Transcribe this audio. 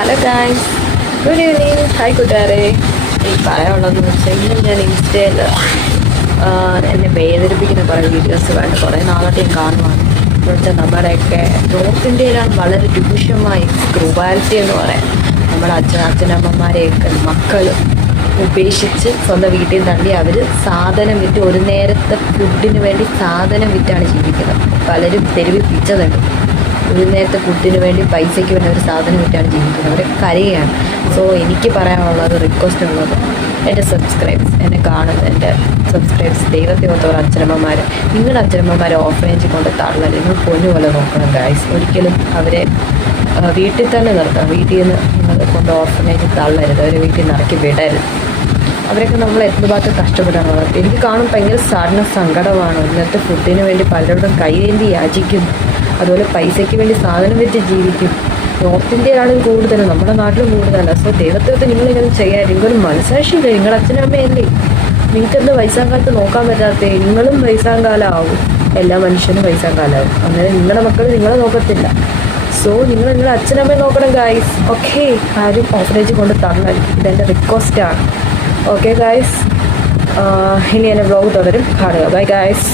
Hello guys, good evening. Hi കൂട്ടുകാരെ. ഈ പറയാനുള്ളതെന്ന് വെച്ചാൽ ഇന്ന് ഞാൻ ഇൻസ്റ്റയിൽ എന്നെ വേദനിപ്പിക്കുന്ന കുറേ വീഡിയോസ് കണ്ട് കുറേ നാളായിട്ട് ഞാൻ കാണുവാണ്. എന്ന് വെച്ചാൽ നമ്മുടെയൊക്കെ നോർത്ത് ഇന്ത്യയിലാണ് വളരെ രൂക്ഷമായി ക്രൂവാലിറ്റി എന്ന് പറയാം. നമ്മുടെ അച്ഛനമ്മമാരെയൊക്കെ മക്കൾ ഉപേക്ഷിച്ച് സ്വന്തം വീട്ടിൽ തള്ളി അവർ സാധനം വിറ്റ് ഒരു നേരത്തെ ഫുഡിന് വേണ്ടി സാധനം വിറ്റാണ് ജീവിക്കുന്നത്. പലരും തെരുവിൽ പിച്ചതുണ്ട്. ഒരു നേരത്തെ ഫുഡിന് വേണ്ടി പൈസയ്ക്ക് വേണ്ടി ഒരു സാധനം വിറ്റാണ് ജീവിക്കുന്നത്. അവർ കരയാണ്. സോ എനിക്ക് പറയാനുള്ളത്, റിക്വസ്റ്റ് ഉള്ളത്, എൻ്റെ സബ്സ്ക്രൈബ്സ്, എന്നെ കാണുന്ന എൻ്റെ സബ്സ്ക്രൈബ്സ്, ദൈവത്തോളം അച്ഛനമ്മമാർ, നിങ്ങളുടെ അച്ഛനമ്മമാരെ ഓർഫനേജിൽ കൊണ്ട് തള്ളൽ നിങ്ങൾ പൊന്നുപോലെ നോക്കണം ഗായ്സ്. ഒരിക്കലും അവരെ വീട്ടിൽ തന്നെ നിർത്തണം. വീട്ടിൽ നിന്ന് നിങ്ങൾ കൊണ്ട് ഓർഫനേജിൽ തള്ളരുത്, അവരെ വീട്ടിൽ നിന്ന് ഇറക്കി വിടരുത്. അവരൊക്കെ നമ്മൾ എന്തുമാത്രം കഷ്ടപ്പെടാനുള്ളത്. എനിക്ക് കാണും ഭയങ്കര സങ്കടമാണ്. ഇന്നത്തെ ഫുഡിന് വേണ്ടി പലരോടും കൈയേന്തി യാചിക്കുന്നു. അതുപോലെ പൈസയ്ക്ക് വേണ്ടി സാധനം വെച്ച് ജീവിക്കും. നോർത്ത് ഇന്ത്യയിലാണ് കൂടുതൽ, നമ്മുടെ നാട്ടിലും കൂടുതലല്ല. സോ ദൈവത്തെ നിങ്ങളിങ്ങനെ ചെയ്യാൻ നിങ്ങളൊരു മനസ്സാക്ഷിയില്ല. നിങ്ങളുടെ അച്ഛനമ്മയല്ലേ, നിങ്ങൾക്കെന്ത് വയസ്സാം കാലത്ത് നോക്കാൻ പറ്റാത്ത? നിങ്ങളും വയസ്സാം കാലമാവും, എല്ലാ മനുഷ്യനും വയസ്സാം കാലമാവും. അന്നേരം നിങ്ങളുടെ മക്കൾ നിങ്ങളെ നോക്കത്തില്ല. സോ നിങ്ങൾ നിങ്ങളുടെ അച്ഛനമ്മയെ നോക്കണം ഗായ്സ്. ഓക്കെ, ആരും ഓഫറേജ് കൊണ്ട് തള്ളൽ, ഇതെൻ്റെ റിക്വസ്റ്റാണ്. ഓക്കെ ഗായ്സ്, ഇനി എൻ്റെ വ്ലോഗ് തുടരും, കാണുക. Bye guys.